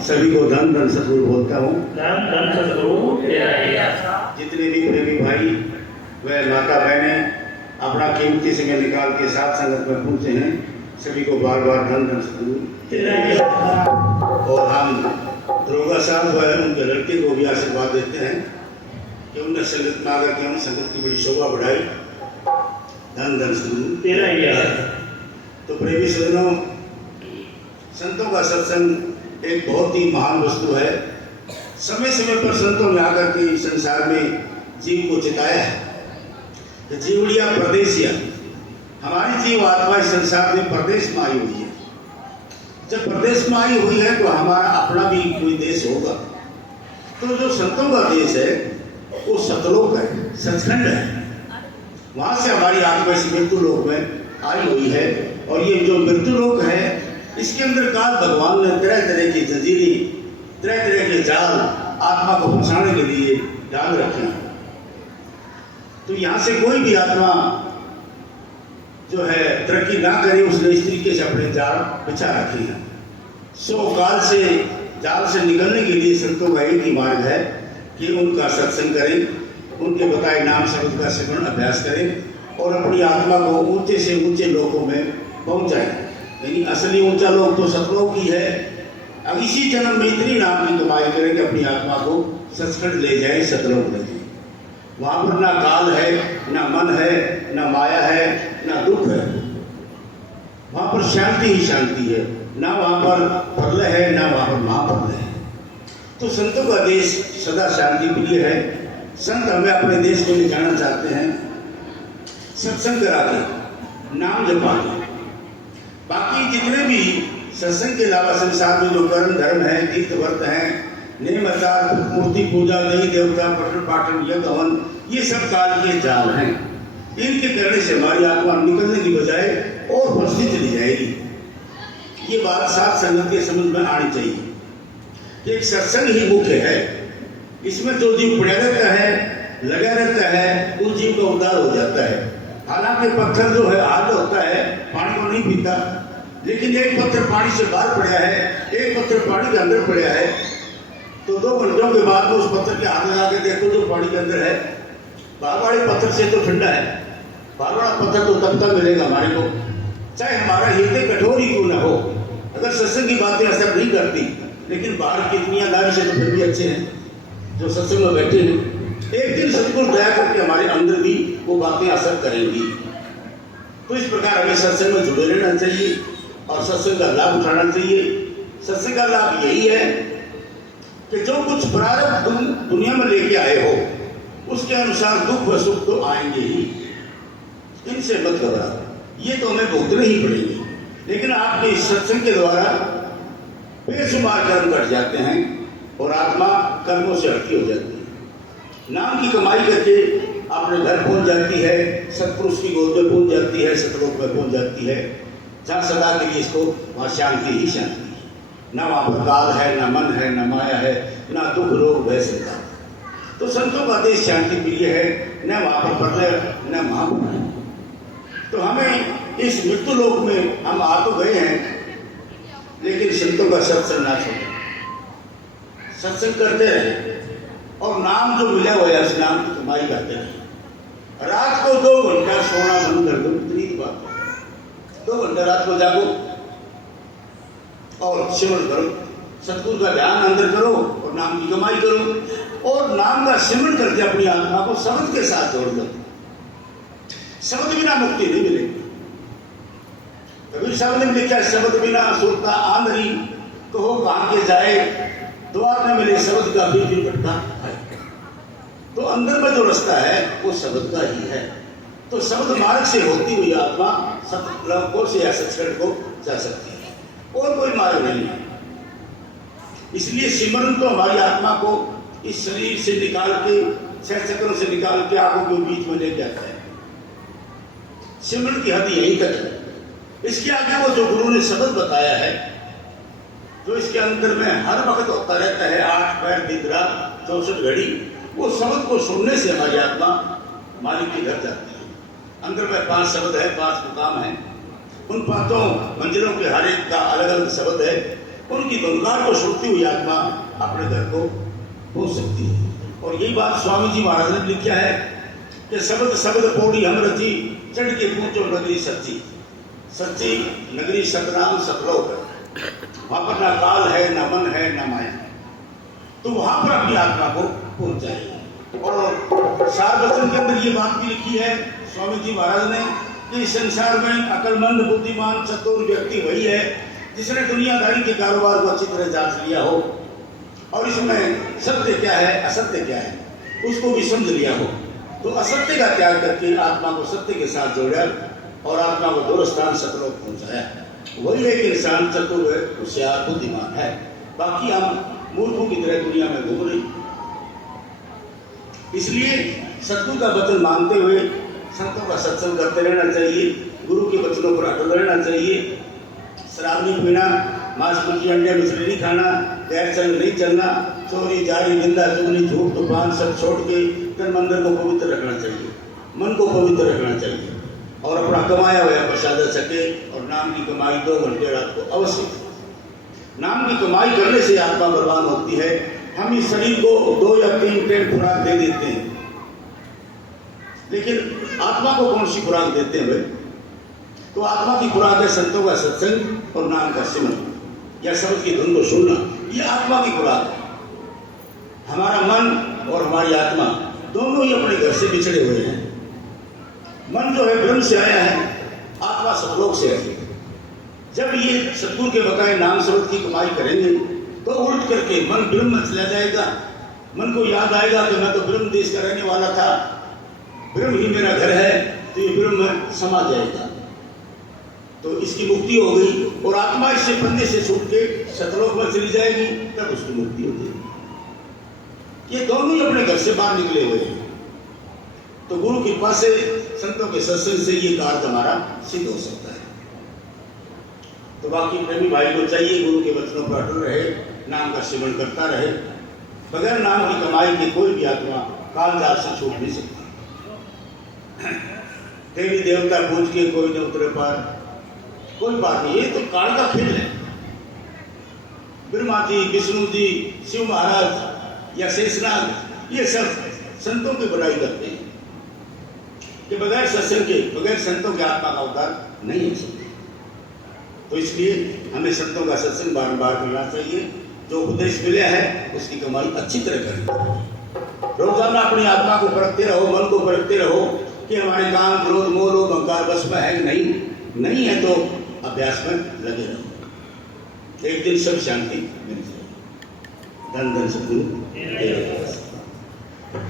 सभी को धन धन सतगुरु बोलता हूँ। धन धन सतगुरु तेरा ही आशा। जितने भी प्रेमी भाई व माता बहनें अपना कीमती समय निकाल के साथ संगत में पहुंचे हैं, सभी को बार बार धन धन सतगुरु तेरा ही आशा। और हम दरोगा साहब व उनके लड़के को भी आशीर्वाद देते हैं कि उन्हें संगत में आकर के उन्हें संगत की बड़ी शोभा बढ़ाई। धन धन सतगुरु तेरा ही आशा। तो प्रेमी सज्जनों, संतों का सत्संग एक बहुत ही महान वस्तु है। समय समय पर संतों ने आकर के संसार में जीव को चिताया है। तो जीवड़िया परदेसिया, हमारी जीव आत्मा इस संसार में परदेश में आई हुई है। जब परदेश में आई हुई है तो हमारा अपना भी कोई देश होगा। तो जो संतों का देश है वो सतलोक है, सचखंड है। वहां से हमारी आत्मा इस मृत्यु लोक में आई हुई है। और ये जो मृत्यु लोक है, इसके अंदर काल भगवान ने तरह तरह की जंजीरें, तरह तरह के जाल आत्मा को फंसाने के लिए डाल रखे हैं। तो यहाँ से कोई भी आत्मा जो है तरक्की ना करे, उसने इस तरीके से अपने जाल बिछा रखे हैं। सो काल से जाल से निकलने के लिए संतों का एक ही मार्ग है कि उनका सत्संग करें, उनके बताए नाम शब्द का सिमरण अभ्यास करें और अपनी आत्मा को ऊंचे से ऊंचे लोकों में पहुंचाएं। यानी असली ऊंचा लोक तो सतलोक ही है। अब इसी जन्म में इतनी नाम की कमाई करें कि अपनी आत्मा को सचखंड ले जाए, सतलोक ले जाए। वहां पर ना काल है, ना मन है, ना माया है, ना दुख है। वहां पर शांति ही शांति है। ना वहां पर प्रलय है, ना वहां पर महाप्रलय है। तो संतों का देश सदा शांति प्रिय है। संत हमें अपने देश को ले जाना चाहते हैं, सत्संग करा के, नाम जपा के। बाकी जितने भी सत्संग के अलावा संसार में जो कर्म धर्म है, तीर्थ व्रत है, नियम आचार, मूर्ति पूजा, देवी देवता, पठन पाठन, यज्ञ हवन, ये सब काल के जाल हैं। इनके करने से हमारी आत्मा निकलने की बजाय और फंसती चली जाएगी। ये बात साथ संगत के समझ में आनी चाहिए कि एक सत्संग ही मुख्य है। इसमें जो जीव पड़ा रहता है, लगा रहता है, उस जीव का उद्धार हो जाता है। हालांकि पत्थर जो है हार्ड होता है, पानी को नहीं पीता, लेकिन एक पत्थर पानी से बाहर पड़ा है, एक पत्थर पानी के अंदर पड़ा है, तो 2 घंटों के बाद में उस पत्थर के हाथ लगा के देखो जो पानी के अंदर है, बाहर वाले पत्थर से तो ठंडा है, बाहर वाला पत्थर तो तब मिलेगा हमारे को, चाहे हमारा हृदय कठोर ही क्यों न हो। अगर सत्संग की बातें असर नहीं करती, लेकिन बाहर की दुनियादारी से तो फिर भी अच्छे हैं जो सत्संग में बैठे हैं। एक दिन सतगुरु दया करके हमारे अंदर भी वो बातें असर करेंगी। तो इस प्रकार हमें सत्संग में जुड़े रहना चाहिए और सत्संग का लाभ उठाना चाहिए। सत्संग का लाभ यही है कि जो कुछ प्रारब्ध तुम दुनिया में लेके आए हो, उसके अनुसार दुख व सुख तो आएंगे ही, इनसे मत घबराओ, ये तो हमें भुगतने ही पड़ेंगे। लेकिन आपके इस सत्संग के द्वारा बेशुमार कर्म कट जाते हैं और आत्मा कर्मों से हटती हो जाती है। नाम की कमाई करके अपने घर पहुंच जाती है, सतपुरुष की गोद में पहुंच जाती है, सतलोक में पहुंच जाती है, जहाँ सदा के लिए इसको वहाँ शांति ही शांति है। ना वहाँ पर काल है, ना मन है, ना माया है, ना दुख रोग भय संताप। तो संतों का देश शांति प्रिय है, न वहाँ पर प्रलय, न महाप्रलय। तो हमें इस मृत्यु लोक में हम आ तो गए हैं, लेकिन संतों का सत्संग ना छोड़ें, सत्संग करते रहें और नाम जो मिला हुआ है उस नाम की कमाई करते रहें। रात को 2 घंटा सोना बंद कर दो, विपरीत बात है। 2 घंटा रात को जागो और सिमरण करो, सतगुरु का ध्यान अंदर करो और नाम की कमाई करो और नाम का सिमरण करके अपनी आत्मा को शब्द के साथ जोड़ दो। शब्द बिना मुक्ति नहीं मिलेगी। कबीर साहब ने लिखा, शब्द बिना सुरता आंधरी, कहो कहाँ के जाए, द्वार में मिले शब्द का भी भटका है। तो अंदर में जो रास्ता है वो शब्द का ही है। तो शब्द मार्ग से होती हुई आत्मा सतलोक को से या सचखंड को जा सकती है, और कोई मार्ग नहीं है। इसलिए सिमरन तो हमारी आत्मा को इस शरीर से निकाल के, 6 चक्रों से निकाल के आंखों के बीच में लेके आता है। सिमरन की हद यहीं तक है। इसके आगे वो जो गुरु ने शब्द बताया है, जो इसके अंदर में हर वक्त होता रहता है, 8 पैर दिन रात 64 घड़ी, वो शब्द को सुनने से हमारी आत्मा मालिक के घर जाती है। अंदर में 5 शब्द है, 5 मुकाम है। उन 5 मंजिलों के हर एक का अलग अलग शब्द है। उनकी धुनकार को सुनती हुई आत्मा अपने घर को पहुंच सकती है। और यही बात स्वामी जी महाराज ने लिखा है कि शब्द शब्द पौड़ी हम रची, चढ़ के पूछो नगरी सच्ची, सच्ची नगरी सतनाम सतलोक, वहां पर ना काल है, ना मन है, ना माया, तो वहां पर अपनी आत्मा को पहुंच जाएगी। और सार वचन के अंदर ये बात भी लिखी है स्वामी जी महाराज ने कि इस संसार में अकलमंद बुद्धिमान चतुर व्यक्ति वही है जिसने दुनियादारी के कारोबार को अच्छी तरह जांच लिया हो और इसमें सत्य क्या है असत्य क्या है उसको भी समझ लिया हो, तो असत्य का त्याग करके आत्मा को सत्य के साथ जोड़ा और आत्मा को दूर स्थान सतलोक पहुंचाया। वही एक इंसान चतुर है, होशियार, बुद्धिमान है। बाकी हम मूर्खों की तरह दुनिया में घूम रहे। इसलिए सतगुरु का वचन मानते हुए संतों का सत्संग करते रहना चाहिए, गुरु के वचनों पर अटल रहना चाहिए, शराब नहीं पीना, मांस मछली अंडे मछली नहीं खाना, गैर संग नहीं चलना, चोरी जारी निंदा चुगली झूठ तूफान सब छोड़ के तन मंदिर को पवित्र रखना चाहिए, मन को पवित्र रखना चाहिए और अपना कमाया हुआ प्रसाद सके और नाम की कमाई 2 घंटे रात को अवश्य। नाम की कमाई करने से आत्मा बर्बाद होती है। हम इस शरीर को 2 या 3 पेड़ खुराक दे देते हैं, लेकिन आत्मा को कौन सी खुराक देते हैं? तो आत्मा की खुराक है संतों का सत्संग और नाम का सिमरन या शब्द की धुन को सुनना, ये आत्मा की खुराक है। हमारा मन और हमारी आत्मा दोनों ही अपने घर से बिछड़े हुए हैं। मन जो है ब्रह्म से आया है, आत्मा सतलोक से आई है। जब ये सतगुरु के बकाए नाम शब्द की कमाई करेंगे तो उल्ट करके मन ब्रह्म में चला जाएगा। मन को याद आएगा कि मैं तो ब्रह्म देश का रहने वाला था, ब्रह्म ही मेरा घर है, तो ये ब्रह्म में समा जाएगा, तो इसकी मुक्ति हो गई और आत्मा इससे फंदे से छूट के सतलोक में चली जाएगी, तब उसकी मुक्ति हो जाएगी। ये दोनों ही अपने घर से बाहर निकले हुए हैं। तो गुरु की कृपा से, संतों के सत्संग से ये कार्य हमारा सिद्ध हो सकता है। तो बाकी प्रेमी भाई को चाहिए गुरु के वचनों पर अटल रहे, नाम का सेवन करता रहे। बगैर नाम की कमाई के कोई भी आत्मा कालजाल से छूट नहीं सकती। देवी देवता पूछ के कोई न उतरे पार, कोई बात नहीं, ये तो काल का खेल है। ब्रह्मा जी, विष्णु जी, शिव महाराज या शेषनाग, ये सब संतों की बुराई करते हैं कि बगैर सत्संग के, बगैर संतों के आत्मा का उद्धार नहीं हो सकता। तो इसलिए हमें संतों का सत्संग बार-बार करना चाहिए। जो उपदेश मिले हैं उसकी कमाई अच्छी तरह करनी। रोजाना अपनी आत्मा को परखते रहो, मन को परखते रहो कि हमारे काम, क्रोध, मोह, लोभ, अहंकार बस में है कि नहीं है, तो अभ्यास में लगे रहो। एक दिन सब शांति मिल जाएगी। धन धन सतगुरु।